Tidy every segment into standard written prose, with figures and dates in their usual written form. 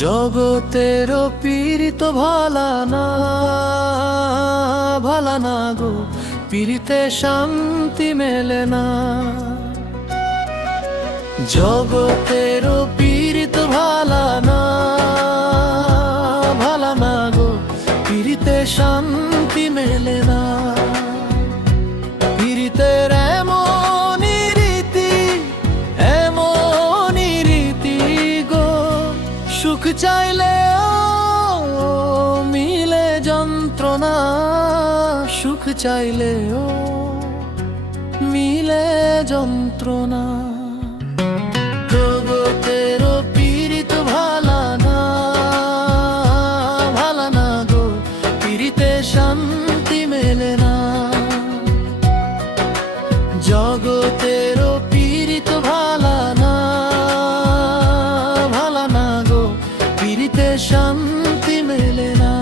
জগতের পীড়িত ভালা না গো, পীড়িতে শান্তি মেলে না। জগতের পীড়িত ভালা না গো, পীড়িতে শান্তি মেলে না। পীড়িতের এমনই রীতি গো, সুখ চাইলেও মিলে যন্ত্রণা, সুখ চাইলেও মিলে যন্ত্রণা। জগতের পীড়িত ভালা না গো, পীড়িতে শান্তি মেলে না। জগতের পীড়িত ভালা না গো, পীড়িতে শান্তি মেলে না।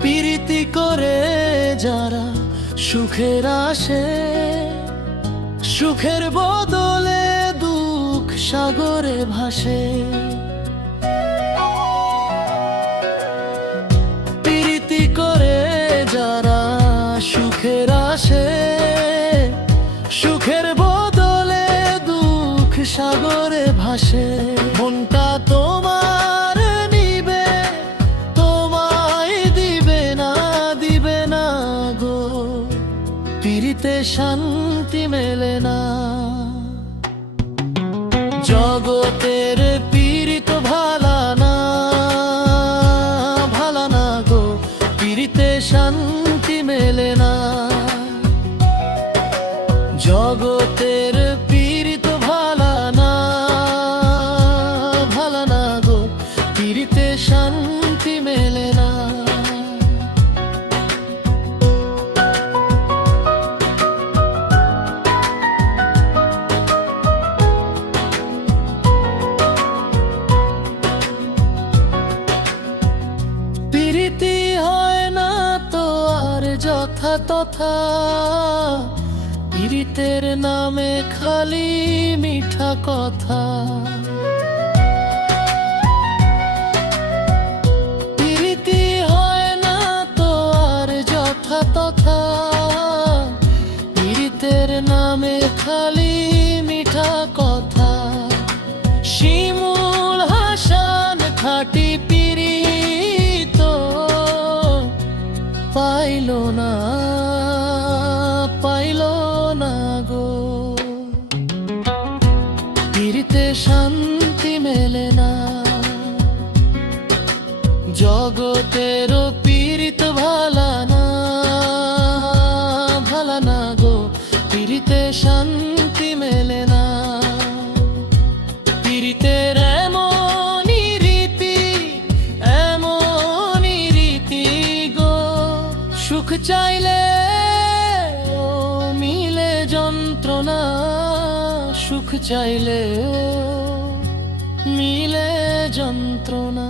প্রীতি করে যারা সুখের আসে, সুখের বদলে দুঃখ সাগরে ভাসে। প্রীতি করে যারা সুখের আসে, সুখের বদলে দুঃখ সাগরে ভাসে। মনটা তোমার নিবে, তোমায় দিবে না গো, পীড়িতে শান্তি মেলে না। জগতের পীড়িত ভালা না গো, পীড়িতে শান্তি মেলে না। জগতের পীড়িত ভালা না গো, পীড়িতে শান্তি মেলে না। প্রীতি হয় না তো আর যথা তথা, প্রীতের নামে খালি মিঠা কথা। প্রীতি হয় না তো আর যথা তথা, প্রীতের নামে খালি মিঠা কথা। শিমুল হাসান খাঁটি পীড়িত পাইল না গো, পীড়িতে শান্তি মেলে না। জগতের পীড়িত ভালা না গো, পীড়িতে শান্তি মেলে না। পীড়িতের এমনই রীতি গো, সুখ চাইলে মিলে যন্ত্রণা, সুখ চাইলে মিলে যন্ত্রণা।